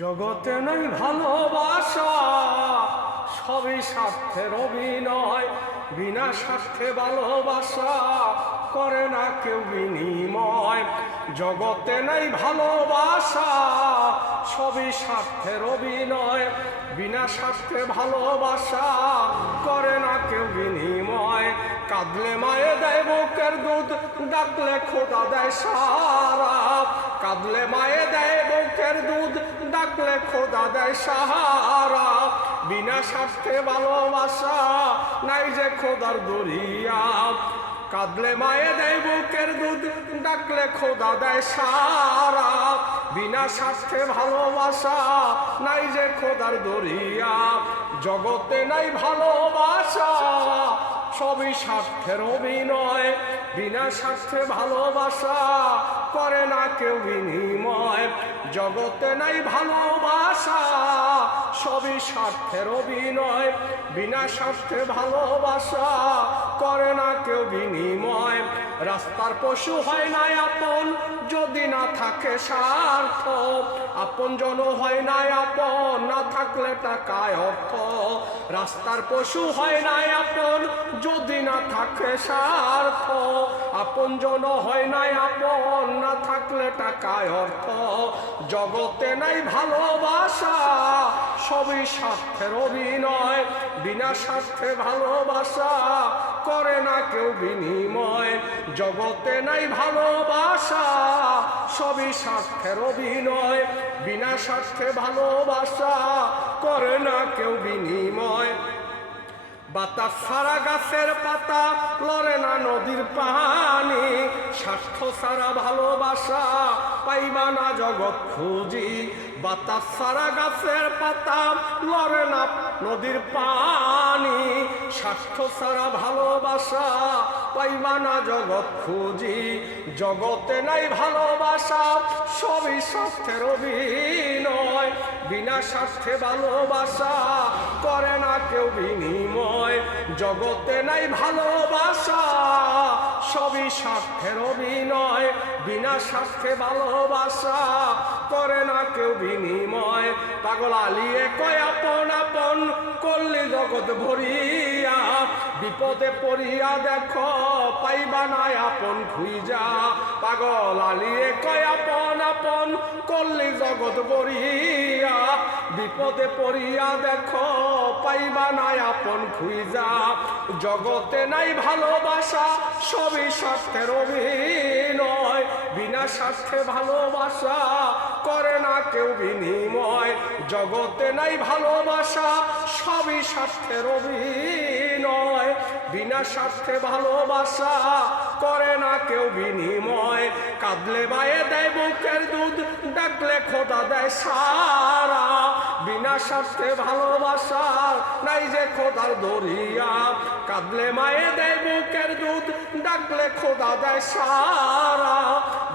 জগতে নাই ভালোবাসা, সবই স্বার্থের অভিনয়। বিনা স্বার্থে ভালোবাসা করে না কেউ বিনিময়। জগতে নাই ভালোবাসা, সবই স্বার্থের অভিনয়। বিনা স্বার্থে ভালোবাসা করে না কেউ বিনিময়। কাঁদলে মায়ে দেয় বুকের দুধ, ডাকলে খোদা দেয় সারা। কাঁদলে মায়ে দেয় বুকের দুধ, ডাকলে খোদা দেয় সাহারা। বিনা স্বার্থে ভালোবাসা নাই যে খোদার দরিয়া। কাঁদলে মায়ে দেয় বুকের দুধ, ডাকলে খোদা দেয় সারা। বিনা স্বার্থে ভালোবাসা নাই যে খোদার দরিয়া। জগতে নাই ভালোবাসা, সবই স্বার্থের অভিনয়। বিনা স্বার্থে ভালোবাসা করে না কেউ বিনিময়। জগতে নাই ভালোবাসা, সবই স্বার্থের অভিনয়। বিনা স্বার্থে ভালোবাসা করে না কেউ বিনিময়। রাস্তার পশু হয় না আপন, যদি না থাকে স্বার্থ। আপন জন হয় না আপন, না থাকলে টাকায় অর্থ। রাস্তার পশু হয় না আপন, যদি না থাকে স্বার্থ। আপন জন হয় না আপন, না থাকলে টাকায় অর্থ। জগতে নাই ভালোবাসা, সবই স্বার্থের অভিনয়। বিনা স্বার্থে ভালোবাসা করে না কেউ বিনিময়। জগতে নাই ভালোবাসা, সবই স্বার্থের অভিনয়। বিনা স্বার্থে ভালোবাসা করে না কেউ বিনিময়। বাতাস ছাড়া গাছের পাতা লড়ে না নদীর পানি। স্বার্থ ছাড়া ভালোবাসা পাইবা না জগৎ খুঁজি। বাতাস ছাড়া গাছের পাতা লড়ে না নদীর পানি। স্বার্থ ছাড়া ভালোবাসা পাইবা না জগৎ খুঁজি। জগতে নাই ভালোবাসা, সবই স্বার্থের অভিনয়। বিনা স্বার্থে ভালোবাসা করে না কেউ বিনিময়। জগতে নাই ভালোবাসা, সবই স্বার্থের অভিনয়। বিনা স্বার্থে ভালোবাসা করে না কেউ বিনিময়। পাগল আলিয়ে কয় আপন আপন, করলি জগৎ ভরিয়া। বিপদে পড়িয়া দেখো পাইবা না আপন খুঁজা। পাগল আলিয়ে কয় আপন আপন, করলি জগৎ ভরিয়া। বিপদে পড়িয়া দেখো পাইবা না আপন খুঁজা। জগতে নাই ভালোবাসা, সবই স্বার্থের অভিনয়। বিনা স্বার্থে ভালোবাসা করে না কেউ বিনিময়। জগতে নাই ভালোবাসা, সবই স্বার্থের অভিনয়। বিনা স্বার্থে ভালোবাসা করে না কেউ বিনিময়। কাঁদলে মায়ে দেয় বুকের দুধ, ডাকলে খোদা দেয় সারা। বিনা স্বার্থে ভালোবাসা নাই যে খোদার দরিয়া। কাঁদলে মায়ে দেয় বুকের দুধ, ডাকলে খোদা দেয় সারা।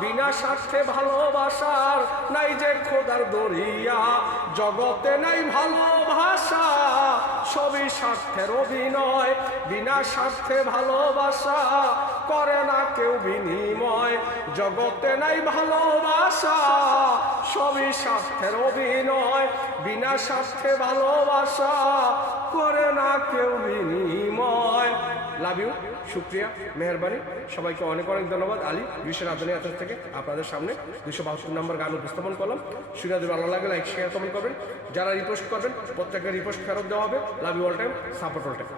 বিনা স্বার্থে ভালোবাসার নাই যে খোদার দরিয়া। জগতে নাই ভালোবাসা, সবই স্বার্থের অভিনয়। বিনা স্বার্থে ভালোবাসা করে না কেউ বিনিময়। জগতে নাই ভালোবাসা, সবই স্বার্থের অভিনয়। বিনা স্বার্থে ভালোবাসা করে না কেউ বিনিময়। লাভ ইউ, শুক্রিয়া, মেহরবানি। সবাইকে অনেক অনেক ধন্যবাদ। আলী বিশ্বের আধুনিক আচার থেকে আপনাদের সামনে 272 নম্বর গান উপস্থাপন করলাম। শুনে যদি ভালো লাগে লাইক শেয়ার কমেন্ট করবেন। যারা রিপোস্ট করবেন প্রত্যেকের রিপোস্ট ফেরত দেওয়া হবে। Love you all time, support all time.